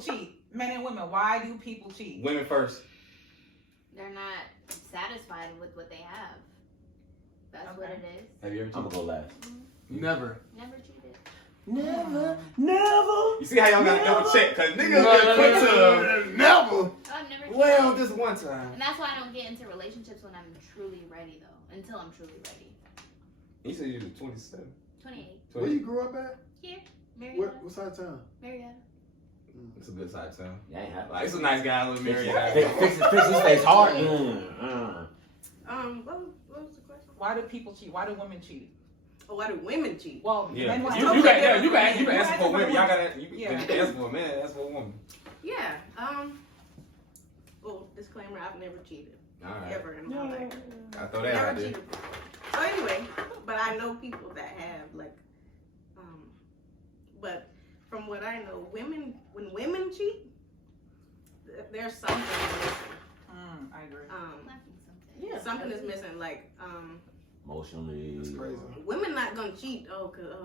people cheat? Men and women. Why do people cheat? Women first. They're not satisfied with what they have. That's what it is. Have you ever cheated? I'm gonna go last. Never. Never cheated. Never. You see how y'all got to double check? Because niggas get quick to Never. I've never cheated. well, this one time. And that's why I don't get into relationships when I'm truly ready, though. Until I'm truly ready. You said you was 27. 28. Where you grew up at? Here. Marietta. What side of town? Marietta. It's a good side of town. Yeah, ain't happy. Like, it's a nice guy, little Marietta. Fix his face hard. What was the question? Why do people cheat? Why do women cheat? Oh, why do women cheat? Well, Yeah, men want you can answer for women. Y'all got you Yeah. can answer for a man, answer for a woman. Yeah. Well, disclaimer: I've never cheated All right. ever in my life. I throw that Never out there. cheated. So anyway, but I know people that have but from what I know, when women cheat, there's something missing. I agree. Lacking something. Something is missing. Emotionally. That's crazy. Women not gonna cheat.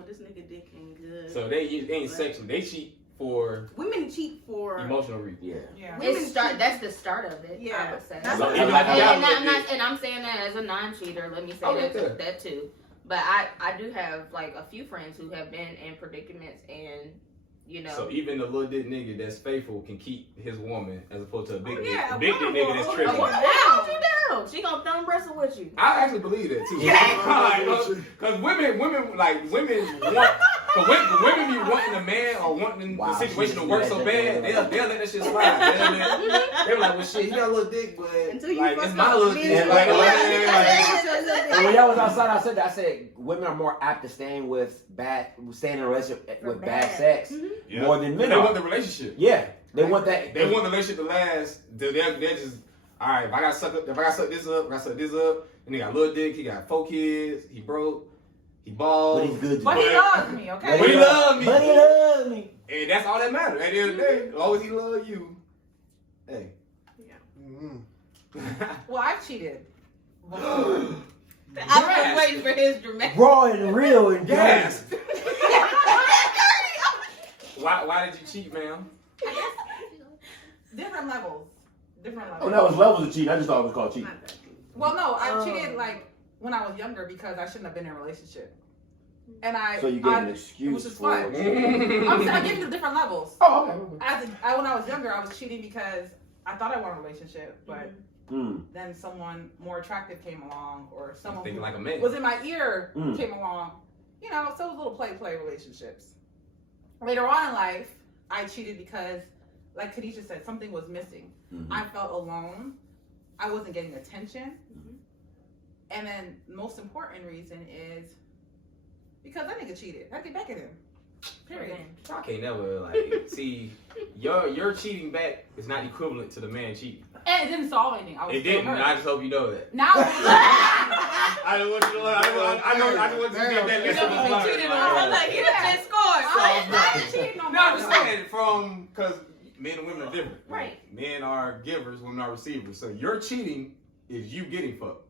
This nigga dick ain't good. So they ain't sexual. They cheat for Women cheat for emotional reasons. Yeah. Yeah. Women cheat- That's the start of it. Yeah. I would say. That's So what even I'm if saying. y'all- And I'm saying that as a non-cheater. Let me say Okay, that too. But I do have like a few friends who have been in predicaments, and you know. So even the little dick nigga that's faithful can keep his woman as opposed to a big yeah, dick a woman nigga will that's hold tripping. a woman Hold you down. She gonna thumb wrestle with you. I actually believe that too. Because women want, cause women be wanting a man or wanting the situation to work so bad, they'll let that shit slide. They're like, well, shit, he got a little dick, but Until you like, fuck it's my up little the dick. bitch. Like, And when y'all was outside, I said women are more apt to staying in a relationship with bad sex Yeah. more than men. They are. want the relationship. Yeah, they want that. They want the relationship to last. They're just, all right, if I gotta suck this up, and he got a little dick, he got 4 kids, he broke, he bald. But he's good to But me. he loves me, okay? But he love me. But he loves me. And that's all that matters. At the end of the day, as long as he love you, hey. Well, I've cheated. I was waiting for his dramatic. Raw and real and Yes. dirty. Why did you cheat, ma'am? Different levels. Different levels. Oh, that was levels of cheating. I just thought it was called cheating. Well, no, I cheated like when I was younger because I shouldn't have been in a relationship. And So you gave an excuse which is for fine. cheating. I'm giving you different levels. Oh, okay. When I was younger, I was cheating because I thought I wanted a relationship, but then someone more attractive came along, or someone Thinking who like a man. was in my ear came along. You know, so it was little play relationships. Later on in life, I cheated because, like Khadijah said, something was missing. I felt alone. I wasn't getting attention. And then most important reason is because that nigga cheated. I get back at him. Period. I can't never see your cheating back is not equivalent to the man cheating. And it didn't solve anything. I was It still didn't. hurt. I just hope you know that. Now I don't want you to. I just want you to get that lesson. I'm like, he done been scored. I ain't cheating on No, I'm just saying because men and women are different. Right. Men are givers, women are receivers. So your cheating is you getting fucked.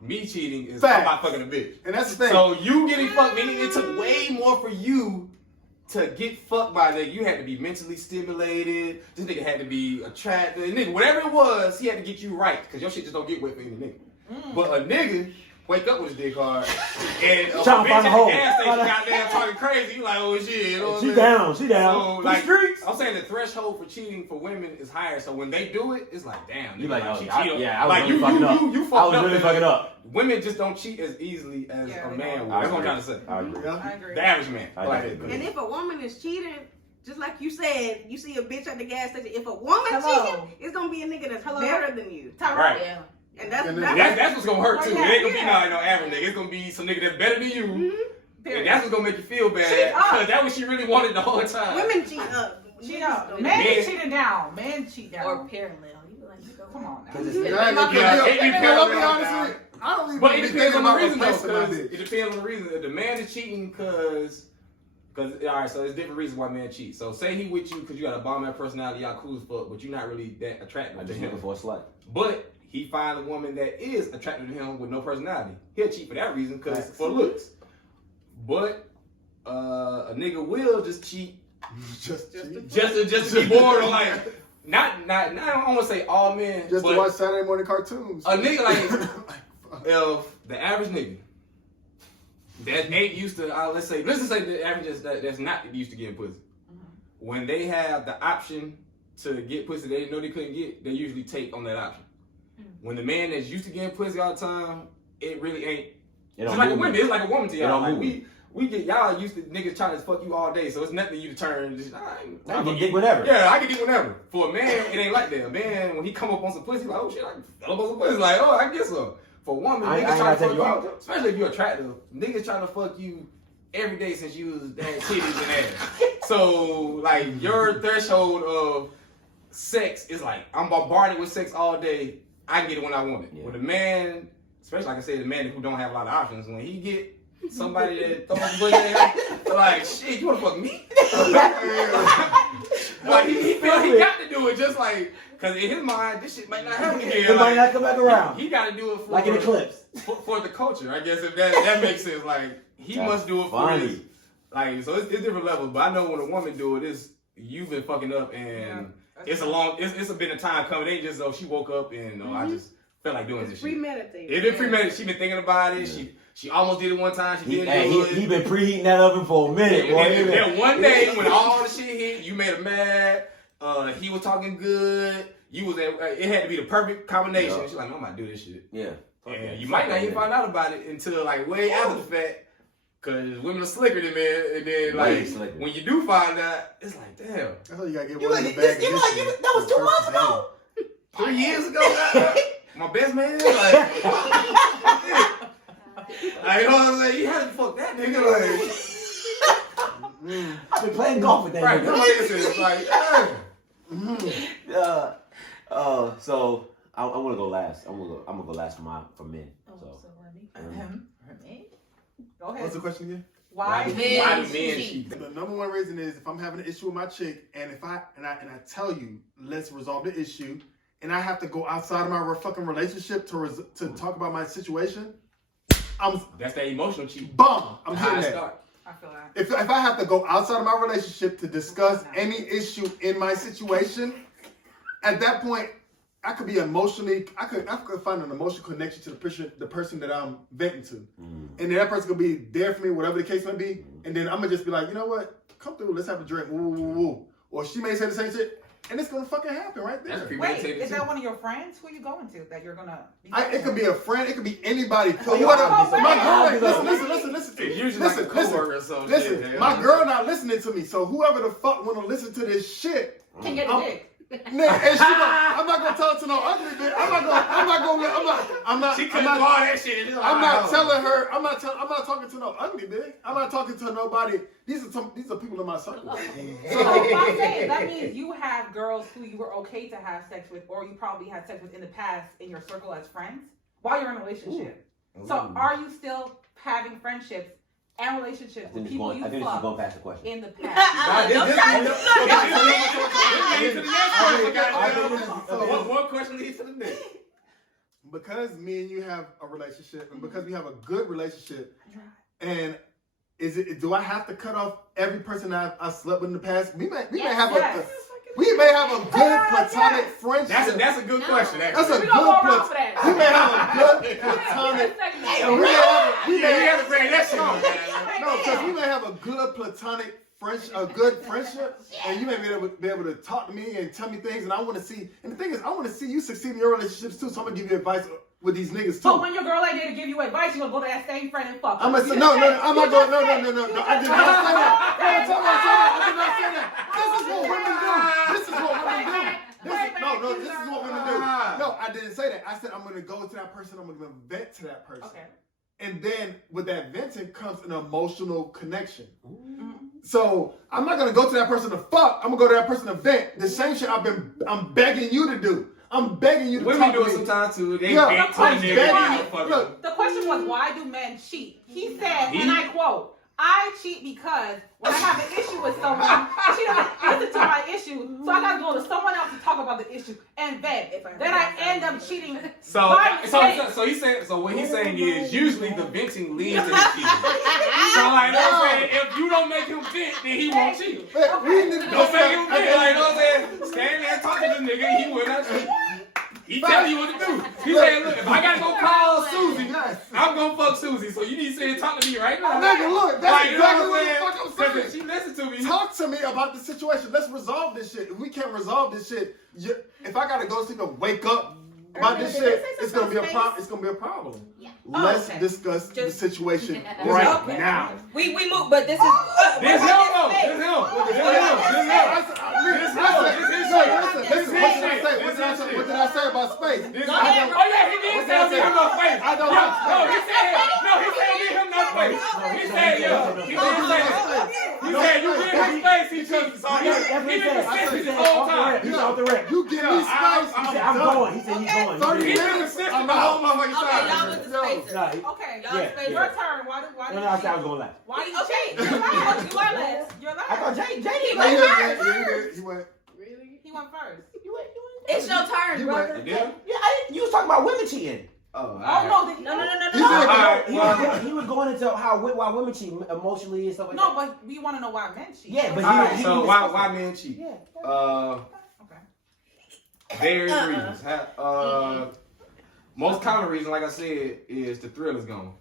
Me cheating is Facts. somebody fucking a bitch. And that's the thing. So you getting fucked, meaning it took way more for you to get fucked by a nigga. You had to be mentally stimulated. This nigga had to be attractive. Nigga, whatever it was, he had to get you right. Because your shit just don't get wet for any nigga. But a nigga wake up with his dick hard and a bitch Trying to at find the a hole. gas station goddamn talking crazy. You like, oh shit. You know what She I'm saying? down. She down. So, For like, the streets. I'm saying the threshold for cheating for women is higher. So when they do it, it's like, damn. You nigga, like, oh, she yeah, cheated. I was like, really fucking up. You fucked I was up. really fucking up. Women just don't cheat as easily as Yeah, a they man don't. would. That's what I'm trying to say. I agree. I agree. The average man. I Like, agree. And if a woman is cheating, just like you said, you see a bitch at the gas station. If a woman Hello. cheating, it's gonna be a nigga that's Hello. better than you. Right. Yeah. And that's That's what's gonna hurt too. Oh, yeah, It ain't gonna be yeah. no average nigga. It's gonna be some nigga that's better than you. And Period. that's what's gonna make you feel bad. Cheat up. Because that's what she really wanted the whole time. women cheat up. Cheat up. Men Men Men- cheating down. Men cheat down. Or parallel. You like, you go. Come on now. 'Cause it's- Yeah, I'll be honest with you. I don't even But it depends on the reason though. though. 'Cause it depends on the reason. If the man is cheating because all right, so there's different reasons why men cheat. So say he with you because you got a bomb ass personality, y'all cool as fuck, but you're not really that attractive I'm to just him. looking for a slut. But he find a woman that is attracted to him with no personality. He'll cheat for that reason because Facts. for looks. But a nigga will just cheat Just Just cheat. just to be bored or like not I don't want to say all men, Just but to watch Saturday morning cartoons. a nigga like Fuck. if the average nigga that ain't used to let's just say the average that's not used to getting pussy. When they have the option to get pussy they didn't know they couldn't get, they usually take on that option. When the man that's used to getting pussy all the time, it really ain't. It's like a woman. It's like a woman to y'all. Like we get y'all used to niggas trying to fuck you all day, so it's nothing for you to turn. Just, I can get whatever. Yeah, I can get whatever. For a man, it ain't like that. A man, when he come up on some pussy, like, oh shit, I fell up on some pussy. Like, oh, I get some. For a woman, niggas trying to fuck you, especially if you're attractive, niggas trying to fuck you every day since you was had titties and ass. So, like, your threshold of sex is like, I'm bombarded with sex all day. I can get it when I want it. Yeah. With a man, especially like I said, the man who don't have a lot of options, when he get somebody that throws a pussy, like, shit, you wanna fuck me? Like, he feel he got to do it just like, cause in his mind, this shit might not happen again. It might not come back around. He got to do it for Like in Eclipse. for the culture, I guess, if that makes sense. Like, he That's must do it funny. for his, like, so it's different levels. But I know when a woman do it, it's you've been fucking up, and it's been a time coming. It ain't just she woke up and I just felt like doing this shit. Premeditated. It been premeditated. She been thinking about it. Yeah. She almost did it one time. She didn't do it. He been preheating that oven for a minute, boy. And then one day when all the shit hit, you made him mad. He was talking good. You was it had to be the perfect combination. Yeah. She's like, I'm about to do this shit. Yeah. And you might not even find out about it until like way after the fact. Cause women are slicker than men, and then Way like slicker. when you do find out, it's like damn. That's how you gotta get You one like, in the bag. you like, that was 2 months ago. 3 years ago, my best man, like, I you know what I'm saying? You had to fuck that nigga, like, I've been playing golf with that right? nigga. Come on, it's like, yeah. So I'm gonna go last. I'm gonna go last for men. So Go ahead. What's the question again? Why? Men Why do men cheat? cheat? The number one reason is if I'm having an issue with my chick, and if I tell you, let's resolve the issue, and I have to go outside of my fucking relationship to talk about my situation, That's that emotional cheat. bum. I'm How hitting it that. start. I feel that. If I have to go outside of my relationship to discuss any issue in my situation, at that point, I could be emotionally. I could find an emotional connection to the person that I'm venting to, and then that person could be there for me, whatever the case may be. And then I'm gonna just be like, you know what? Come through. Let's have a drink. Woo, woo, woo. Or she may say the same shit, and it's gonna fucking happen right there. That's Wait, premeditated is too. that one of your friends? Who are you going to that you're gonna? It could be a friend. It could be anybody. So you what? obviously- My obviously- girl, listen to me. It's usually like a coworker or something. Listen, my girl not listening to me. So whoever the fuck wanna listen to this shit, Can get a dick. nigga, and I'm not gonna tell her to no ugly bitch. I'm not. She couldn't do all that shit. It's like, I'm not oh. telling her. I'm not talking to no ugly bitch. I'm not talking to nobody. These are people in my circle. So what I'm saying, that means you have girls who you were okay to have sex with, or you probably had sex with in the past in your circle as friends while you're in a relationship. So are you still having friendships and relationships I think with this is people going. you I think this is fucked going past the question. in the past? One question leads to the next. Because me and you have a relationship, and because we have a good relationship, and do I have to cut off every person I slept with in the past? We may have a good platonic friendship. That's a good question. Actually. That's a We good don't go around for platonic. that. We may have a good platonic. We had to bring that shit up. No, because we may have a good platonic friendship, a good friendship, and you may be able to talk to me and tell me things, and I want to see. And the thing is, I want to see you succeed in your relationships too. So I'm gonna give you advice with these niggas too. So when your girl ain't there to give you advice, you gonna go to that same friend and fuck her. I'm gonna say no. I'm not going. No. I did not say that. I did not say that. This is what women do. This is what women do. This is what women do. No, I didn't say that. I said I'm gonna go to that person. I'm gonna vent to that person. Okay. And then with that venting comes an emotional connection. So I'm not gonna go to that person to fuck. I'm gonna go to that person to vent. The same shit I'm begging you to do. I'm begging you to Women talk do to it me. sometimes too. They Yeah, vent I'm to the begging nigga. you. Fuck Look, The question was, why do men cheat? He said, and I quote, I cheat because when I have an issue with someone, she doesn't listen to my issue, so I gotta go to someone else to talk about the issue, and then I end up cheating. So by mistake. he's saying. So what he's saying is usually the venting leads to the cheating. So like, you know what I'm saying, if you don't make him vent, then he won't cheat. Man, we need to Don't make him vent. Like, you know what I'm saying? Stand there talking to the nigga, he will not cheat. He tell you what to do. He said, look, if I gotta go call Susie, Yes. I'm gonna fuck Susie. So you need to sit and talk to me right now. Nigga, look, that's Like, you know exactly what what the I'm fuck I'm saying? saying. Cause she listened to me. Talk to me about the situation. Let's resolve this shit. If we can't resolve this shit, if I gotta go sleep and wake up about this shit, it's gonna be a problem. It's gonna be a problem. Yeah. Let's Okay. discuss the situation Just- right Okay. now. We move, but this is This him though. This him. This him. What did I say about space? Oh yeah, he did say give him no space. I don't No, he said give him no space. He said He said you give him space, he cheats. So he been consistent this whole time. He's off the rip. You give me space. He said, I'm going. He said, he's going. 30 He been minutes. consistent I'm the whole out. motherfucking okay. Y'all time. with the Yo. spaces. Nah, Okay, Yeah, your turn. Why no, did no, you I was cheat? going last. Why you Okay, cheat? you're last. You are last. You're I thought last. JD Yeah, went he went. Really? He went first. It's your turn, You brother. went. You did? Yeah, you was talking about women cheating. Oh, Oh no, No. He was going into why women cheat emotionally and stuff like no, that. but we want to know why men cheat. Yeah, but Alright, he so didn't why discuss men cheat? Yeah. Okay. Various reasons. Most common reason, like I said, is the thrill is gone.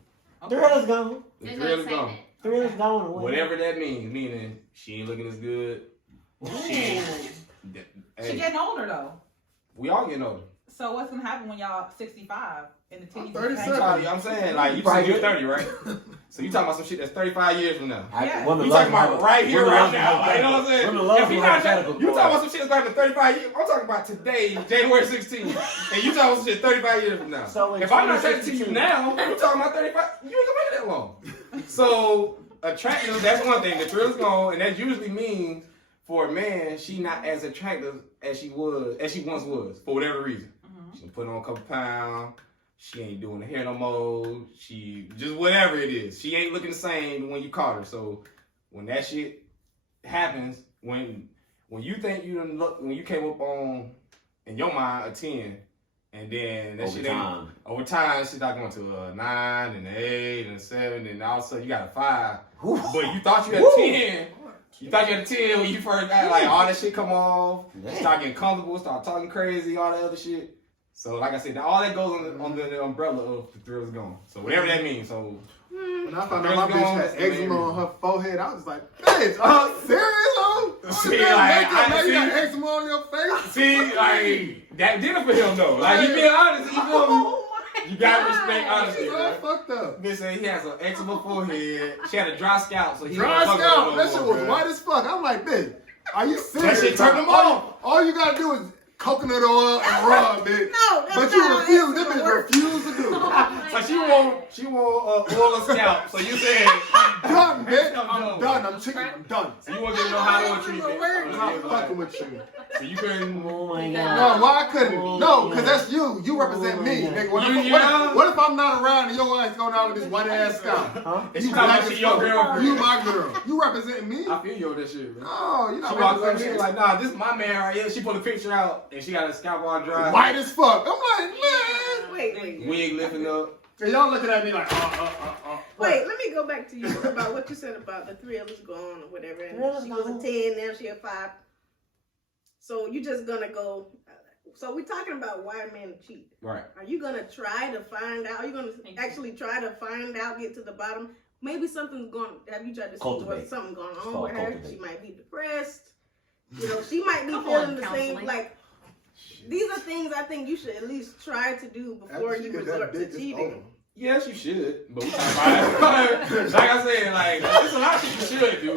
it. Thrill is gone. The thrill is gone. Thrill is gone. Whatever that means, meaning she ain't looking as good. She ain't. She Hey, getting older though. we all getting older. So what's gonna happen when y'all 65 and the titties? I'm 37. You know what I'm saying? Like, you Right. said you're 30, right? So you talking about some shit that's 35 years from now. Yeah. You talking about right here, right now. Like, you know what I'm saying? Women love If he not, hypothetical. you talking about some shit that's going to 35 years. I'm talking about today, January 16th. And you talking about some shit 35 years from now. So in if I'm not saying to you 2062 now, you talking about 35, you ain't going to make it that long. So attractive, that's one thing. The thrill's gone, and that usually means for a man, she not as attractive as she once was, for whatever reason. She put on a couple pounds. She ain't doing the hair no more. She just whatever it is. She ain't looking the same when you caught her. So when that shit happens, when you think you done look, when you came up on in your mind a 10, and then that Over shit time. ain't over time, she's not going to a 9 and an 8 and a 7, and all of a sudden you got a 5. Whew. But you thought you had Woo. 10. You thought you had a 10 when you first got like all that shit come off. Damn. Start getting comfortable, start talking crazy, all that other shit. So like I said, all that goes under the umbrella of the thrill is gone. So whatever that means. So When I found out my bitch had eczema on her forehead, I was like, bitch, serious? See, Now like, you got eczema on your face? see, like that did it for him though. Like he being honest, you feel me? You gotta respect honesty. She's all Man. fucked up. Bitch said he has an eczema forehead. She had a dry scalp, so he Dry don't fuck with her scalp. no That shit more, was man. white as fuck. I'm like, bitch, are you serious? That shit turned him off. All you gotta do is coconut oil and rub, bitch. No, that's But you not how refuse. That eczema bitch works. refused to do it. So she want oil of scalp. So you said Done, bitch. I'm done. I'm chicken. I'm done. so you want to get no hot oil treatment. I'm not fucking with you. So you couldn't. Oh my No, god. why I couldn't? No, because that's you. You represent me, nigga. What if I'm not around and your ass going out with this white ass scalp? Huh? And she talking about she your girlfriend. You my girl. You representing me? I feel you on that shit, man. No, you She not walked up, representing she me. was like, nah, this is my man right here. She put a picture out, and she got a scalp all dry. White as fuck. I'm like, man. Wait. Wig lifting up. And y'all looking at me like, Wait, let me go back to you about what you said about the thrill is gone or whatever. And Thrill is she was a gone. 10, now she a 5. So you just gonna go. So we're talking about why men cheat. Right. Are you gonna try to find out? Are you gonna actually try to find out, get to the bottom? Maybe something's going. Have you tried to see Cultivate. what's something going It's on called with her? cultivate. She might be depressed. You know, she might be Come feeling on, the counseling. same. Like these are things I think you should at least try to do before you resort to cheating. Yes, you should. But we talking about like I said, like there's a lot of shit you should do.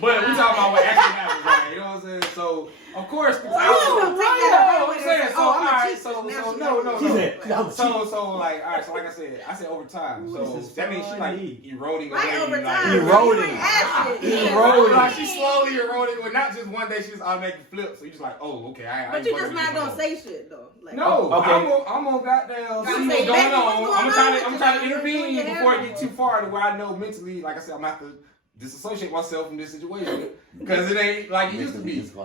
But we talking about what actually happens, right? You know what I'm saying? So of course, Well, you don't take that I'm saying, so oh, all I'm a right, cheat, so now she no. She said, I'm don't cheat. So like, all right. So like I said over time. So This is that means she like funny. eroding Right away. over like, time. Eroding. You ass shit. Eroding. Like she's slowly eroding. Well, not just one day. She just automatically flips. So you just like, oh, okay. I But ain't you fucking just not with you gonna no say shit though. Like, more. No, Okay. I'm on goddamn Gotta see say, what's going Becky, on. what's I'm going trying on to with I'm trying you? to intervene You're before it doing gets too far to where I know mentally, like I said, I'm gonna have to disassociate myself from this situation because it ain't like it used to be. If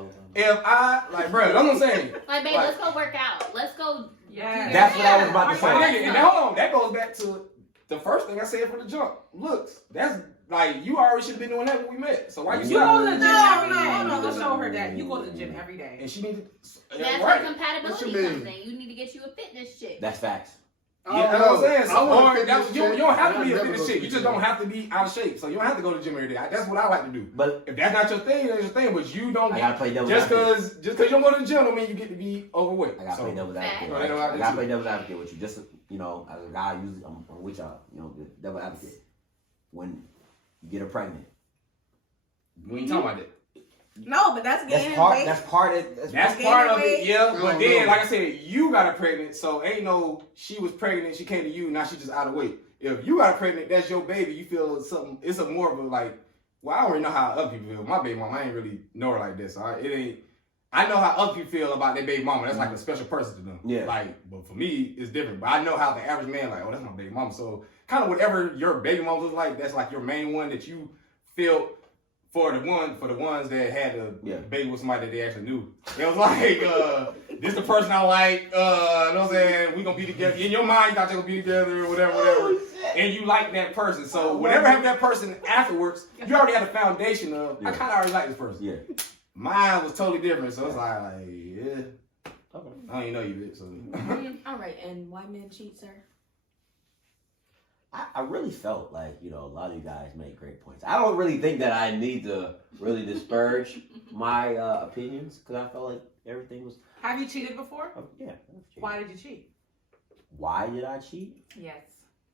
I like, bro, that's what I'm saying. Like, babe, Like- let's go work out. Let's go. Yeah. That's what I was about to My say. nigga, and now, hold on, that goes back to the first thing I said from the jump. Looks, that's like you already should have been doing that when we met. So why you You stop? go to the gym No, every day. no, no, Let's no. show her that. You go to the gym every day. And she needed. That's right. where compatibility What you comes mean? in. You need to get you a fitness chick. That's facts. Yeah, that's what I'm saying. I So, want a or fitness that, chick. you don't have to I'll be a never fitness go chick. to You the just gym. don't have to be out of shape. So you don't have to go to the gym every day. That's what I like to do. But If that's not your thing, that's your thing. But you don't I get gotta play devil's just advocate. because you don't go to the gym don't mean you get to be overweight. I gotta So, play devil's advocate. Facts. Right? Right. I gotta play devil's advocate with you. Just as a guy, usually I'm with y'all. The devil's advocate. When you get her pregnant, we ain't talking about that. No, but that's getting that's part. weight. That's part of. That's Gaining part of it, weight. yeah. I But don't then, know. like I said, you got her pregnant, so ain't no she was pregnant, she came to you, now she just out of weight. If you got her pregnant, that's your baby. You feel something. It's a more of a like. Well, I don't really know how other people feel. My baby mama, I ain't really know her like this. So it ain't. I know how other people feel about their baby mama. That's like a special person to them. Yeah. Like, but for me, it's different. But I know how the average man like, oh, that's my baby mama. So kind of whatever your baby mama looks like, that's like your main one that you feel. For the ones that had a baby with somebody that they actually knew. It was like, this the person I like, you know what I'm saying? We gonna be together. In your mind, you thought they gonna be together, whatever. And you like that person. So whatever happened to that person afterwards, you already had a foundation of, I kinda already like this person. Yeah. Mine was totally different. So it's like, yeah. Okay. I don't even know you, bitch. So. All right, and why men cheat, sir? I really felt like, a lot of you guys make great points. I don't really think that I need to really disparage my opinions because I felt like everything was. Have you cheated before? Yeah. Why did you cheat? Why did I cheat? Yes.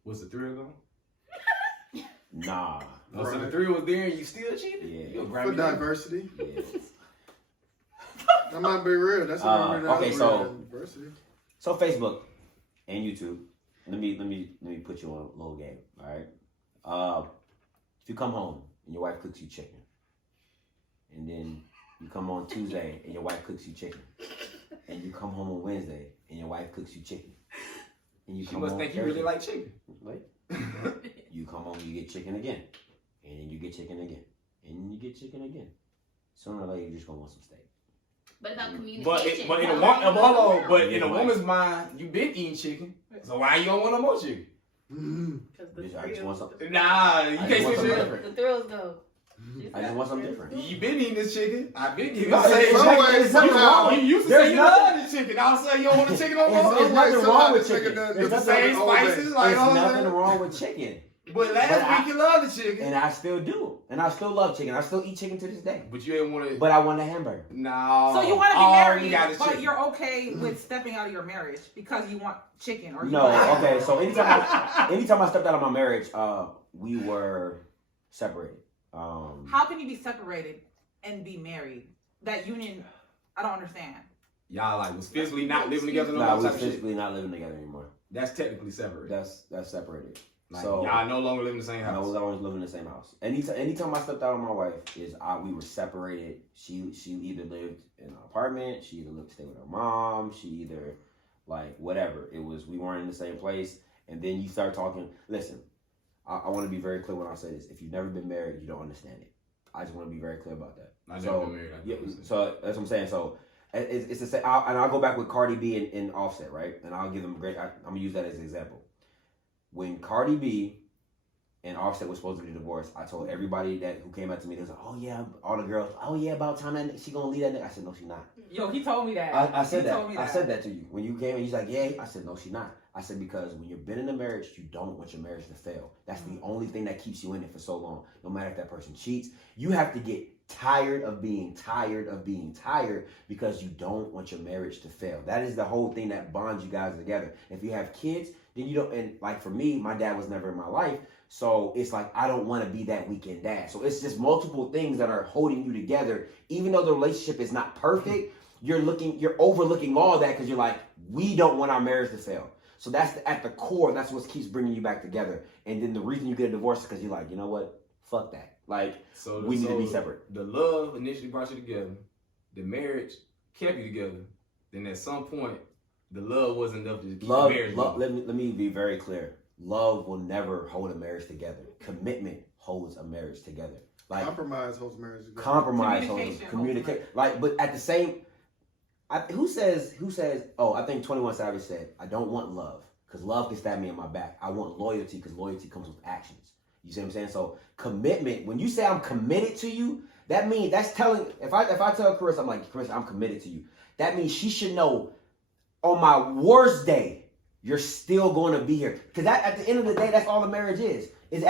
Was the thrill gone? Nah. Oh, so the thrill was there and you still cheated? Yeah. You'll For grab me. diversity. Yeah. That might be real. That's Okay, so- diversity. So Facebook and YouTube. Let me put you on a little game. All right. If you come home and your wife cooks you chicken, and then you come on Tuesday and your wife cooks you chicken, and you come home on Wednesday and your wife cooks you chicken, and you She come must on think you Thursday, really like chicken. Wait. You come home, you get chicken again, and then you get chicken again, and then you get chicken again. Sooner or later, you're just gonna want some steak. But about But communication. in a Tell woman, her you hold love on, but her. in a woman's mind, you been eating chicken, so why you don't want no more chicken? Because the Bitch, I just want something. Nah, you I can't just want say something shit. different. The thrills go. I just want something different. You been eating this chicken. I been eating. No, You say it's some nothing- way, it's nothing somehow- wrong you with- used to there's say you nothing- love the chicken. All of a sudden you don't want the chicken no There's more. nothing Somehow wrong with the chicken chicken. does- There's The it's same nothing wrong with spices, it. like There's all nothing that. wrong with chicken. But last But I- week you loved the chicken. And I still do. And I still love chicken. I still eat chicken to this day. But you ain't want to. But I want a hamburger. No. So you want to be All married, you got is but chicken. you're okay with stepping out of your marriage because you want chicken or you No, want- okay. So anytime I stepped out of my marriage, we were separated. How can you be separated and be married? That union, I don't understand. Y'all like was physically not living together no Nah, more we type of shit. physically not living together anymore. That's technically separate. That's separated. Like, so y'all no longer live in the same I house. was always living in the same house. Anytime I stepped out on my wife, we were separated. She either lived in an apartment, she either lived to stay with her mom, she either like whatever. It was we weren't in the same place. And then you start talking. Listen, I want to be very clear when I say this. If you've never been married, you don't understand it. I just want to be very clear about that. I never So been married. I yeah, never been so that's what I'm saying. So it's the same. And I'll go back with Cardi B and Offset, right? And I'll give them I'm gonna use that as an example. When Cardi B and Offset was supposed to be divorced, I told everybody who came up to me, they was like, "Oh yeah," all the girls, "Oh yeah, about time that she gonna leave that nigga." I said, "No, she's not." Yo, he told me that. I said He that. told me I said that to you when you came and he's like, "Yeah." I said, "No, she's not." I said because when you've been in a marriage, you don't want your marriage to fail. That's the only thing that keeps you in it for so long. No matter if that person cheats, you have to get tired of being tired because you don't want your marriage to fail. That is the whole thing that bonds you guys together. If you have kids, then you don't. And like for me, my dad was never in my life. So it's like, I don't want to be that weekend dad. So it's just multiple things that are holding you together. Even though the relationship is not perfect, you're overlooking all that because you're like, we don't want our marriage to fail. So that's at the core. That's what keeps bringing you back together. And then the reason you get a divorce is because you're like, you know what? Fuck that. Like, So we need to be separate. The love initially brought you together. The marriage kept you together. Then at some point, the love wasn't enough to keep Love, the marriage love going. let me be very clear. Love will never hold a marriage together. Commitment holds a marriage together. Like, Compromise holds marriage together. compromise Communication communicate. Like, but at the same, who says? Oh, I think 21 Savage said, "I don't want love because love can stab me in my back. I want loyalty because loyalty comes with actions." You see what I'm saying? So commitment. When you say I'm committed to you, that means that's telling. If I tell Carissa, I'm like, Carissa, I'm committed to you. That means she should know. On my worst day, you're still going to be here. Because at the end of the day, that's all the marriage is. Is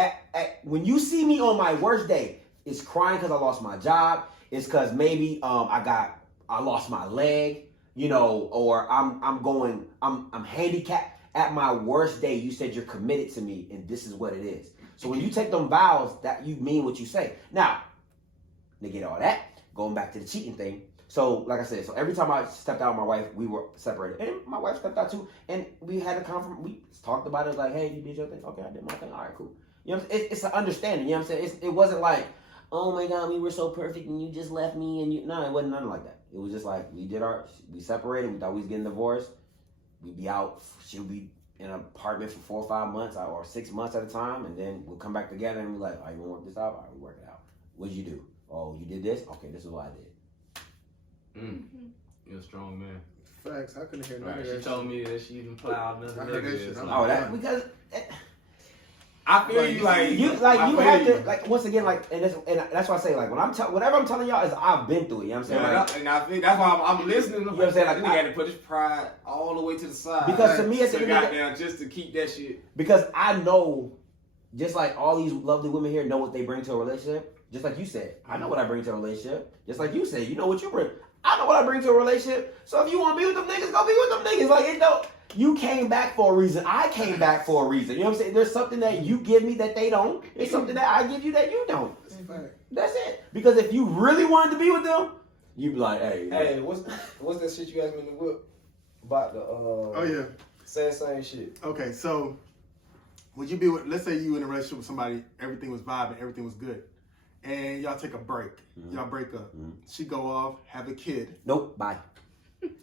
when you see me on my worst day, it's crying because I lost my job. It's because maybe I lost my leg, you know, or I'm handicapped. At my worst day, you said you're committed to me, and this is what it is. So when you take them vows, that you mean what you say. Now, negate all that. Going back to the cheating thing. So, like I said, so every time I stepped out with my wife, we were separated. And my wife stepped out too. And we had a conference. We talked about it like, hey, you did your thing? Okay, I did my thing. All right, cool. You know what I'm saying? It's an understanding. You know what I'm saying? It wasn't like, oh my God, we were so perfect and you just left me. And no, it wasn't nothing like that. It was just like, we separated. We thought we was getting divorced. We'd be out. She'll be in an apartment for 4 or 5 months or 6 months at a time. And then we'll come back together and be like, all right, you want to work this out? All right, we work it out. What did you do? Oh, you did this? Okay, this is what I did. You're a strong man. Facts. I couldn't hear none Right, of she that. told me that she even plowed another I heard that nigga. shit. It's I'm like- Oh, that because I feel you like you I have feel to like once again like and that's why I say like when whatever I'm telling y'all is I've been through it. You know what I'm saying? Yeah, Like, and I think that's why I'm listening. You know what I'm saying? Like, Like, I had to put his pride all the way to the side. because to me it's to goddamn just to keep that shit. because I know just like all these lovely women here know what they bring to a relationship. Just like you said, I know what I bring to a relationship. Just like you said, you know what you bring. I know what I bring to a relationship. So if you want to be with them niggas, go be with them niggas. Like it don't. You came back for a reason. I came back for a reason. You know what I'm saying? There's something that you give me that they don't. There's something that I give you that you don't. That's it. Because if you really wanted to be with them, you'd be like, hey. Hey, what's that shit you asked me in the whip about the Oh yeah. same shit? Okay, so would you be with? Let's say you in a relationship with somebody, everything was vibing, everything was good, and y'all take a break. Y'all break up. She go off, have a kid, Nope. Bye.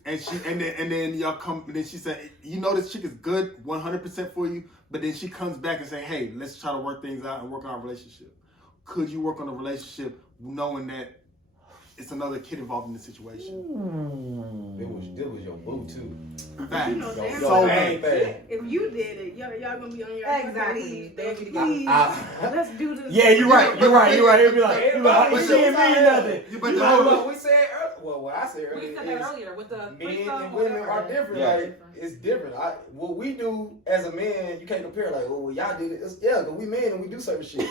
and then y'all come. And then she said, you know, this chick is good, 100% for you. But then she comes back and say, hey, let's try to work things out and work on our relationship. Could you work on a relationship knowing that it's another kid involved in the situation? It was your boo too. Facts. You know damn So- well main thing. if you did it, y'all gonna be on your Exactly. They'll be together. Please, let's do this. Yeah, you're right. You're right. It'd be like, she ain't mean nothing. But You the like, whole- Well, we said what I said We earlier said that is earlier with the men threesome and or women whatever. are different. Yeah. Like it's different. What we do as a man, you can't compare. Like, oh, well, y'all did it. Because we men and we do certain shit.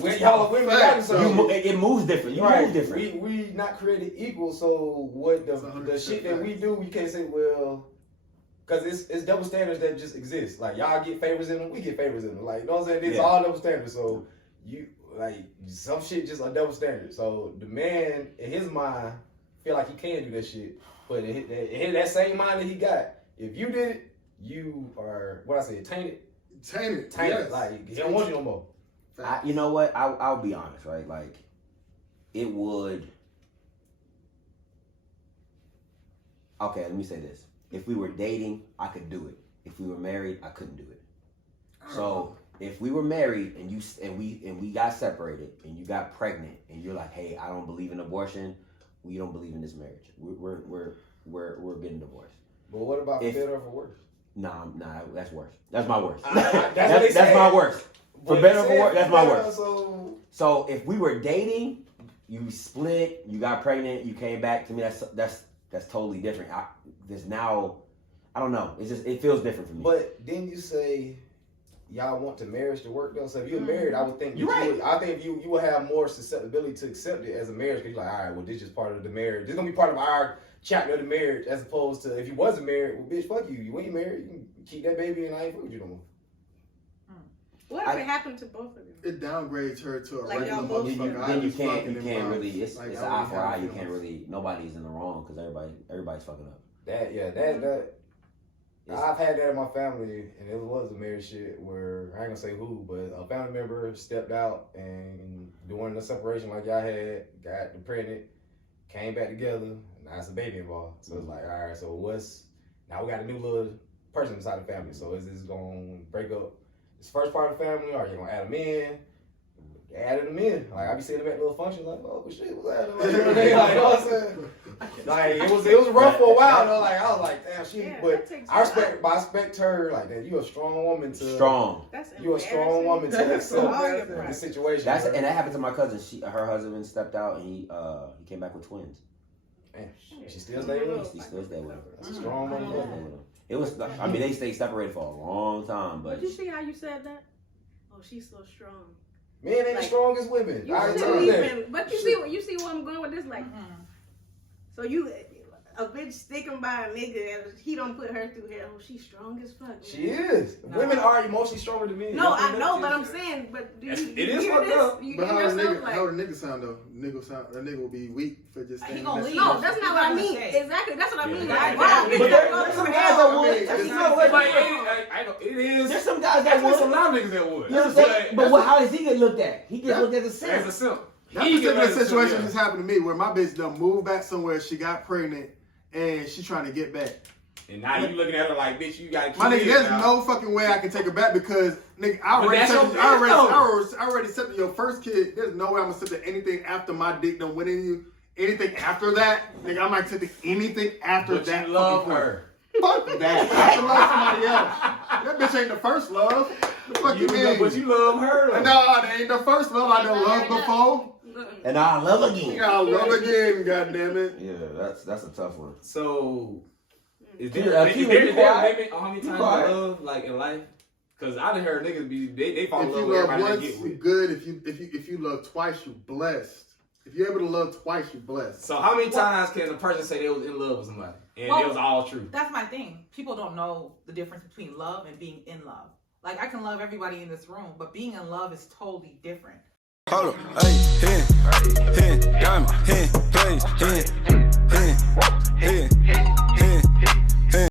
When y'all are women, y'all do certain shit. it moves different. You Right. move different. We not created equal. So what the 100% shit that we do, you can't say well. Because it's double standards that just exist. Like, y'all get favors in them, we get favors in them. Like, you know what I'm saying? It's Yeah. all double standards. So, some shit just a double standard. So, the man, in his mind, feel like he can do that shit. But in that same mind that he got, if you did it, you are, tainted. Tainted. Tainted. Like, he don't want you no more. You know what? I'll be honest, right? Like, it would. Okay, let me say this. If we were dating, I could do it. If we were married, I couldn't do it. So if we were married and we got separated and you got pregnant and you're like, hey, I don't believe in abortion, we don't believe in this marriage. We're getting divorced. But what about for If- better or for worse? Nah, that's worse. That's my worst. That's what they That's said. my worst. For But better or they for said worse, that's my better, worst. So, So if we were dating, you split, you got pregnant, you came back. To me, that's totally different. I don't know. It feels different for me. but then you say y'all want the marriage to work though. So if you're married, I would think You're right. I think you will have more susceptibility to accept it as a marriage because you're like, all right, well, this is part of the marriage. This is gonna be part of our chapter of the marriage, as opposed to if you wasn't married, well, bitch, fuck you. You ain't married. You can keep that baby, and I ain't fuck with you no more. What if it happened to both of you? It downgrades her to a Like regular y'all both motherfucker. then I you was can't fucking in really. box. It's Like, an I eye already for have eye. You feelings. can't really. Nobody's in the wrong because everybody's fucking up. That I've had that in my family, and it was a marriage shit where I ain't gonna say who, but a family member stepped out and during the separation like y'all had, got pregnant, came back together, and now it's a baby involved. So it's like, all right, so now we got a new little person inside the family. So is this gonna break up this first part of the family, or are you gonna add them in? Added them in. Like I be seeing them at little functions, like, oh shit, what's that? Like, you know what I'm saying? Like it was rough for a while though. Like I was like, damn, but I respect her. Like that, you a strong woman to strong. You a strong woman to accept the situation. And that happened to my cousin. Her husband stepped out and he came back with twins. Man, she still stayed with him. She still stayed with him. That's a strong woman. It was. I mean, they stayed separated for a long time, but. Did you see how you said that? Oh, she's so strong. Men ain't the strongest women. You I shouldn't tell you that. even, but you see where I'm going with this, like. So a bitch sticking by a nigga and he don't put her through hell. She's strong as fuck. Man. She is. No. Women are emotionally stronger than men. No, I know, but I'm saying, but do you it is hear fucked this? up. You But hear yourself like, how would a nigga sound though? A nigga will be weak for just He saying gonna that. leave. no, that's not what I He's mean. not gonna stay. Exactly, that's what I mean. Yeah, Like, yeah, wow, yeah. bitch, But go to there's some hell. guys that would. It's You not know what? Like, I know it is. There's some guys that There's would. a lot of niggas that would. You know what I'm saying? But how does he get looked at? He gets looked at as a As a simp. simp. That He particular get situation yeah. just happened to me where my bitch done moved back somewhere. She got pregnant and she trying to get back. And now you looking at her like, bitch, you got. My nigga, there's no fucking way I can take her back because nigga, I already that's your accepted, bitch, I already accepted your first kid. There's no way I'm gonna accept anything after my dick done went in you. Anything after that, nigga, I'm not accepting anything after But that. you love fucking her. point. Fuck that. I have to love somebody else. That bitch ain't the first love. The fuck you mean? But you love her. Though. No, that ain't the first love. I done loved before. And I love You again. gotta love again, goddammit. Yeah, that's a tough one. So, is Keep there it a limit quiet. on how many Keep times quiet. you love, like in life? Because I done heard niggas be they fall in If love you with love everybody once, they get you with. good. If you love twice, you blessed. If you're able to love twice, you blessed. So how many times can a person say they was in love with somebody and Well, it was all true? That's my thing. People don't know the difference between love and being in love. Like I can love everybody in this room, but being in love is totally different. Hold up, hey, diamond,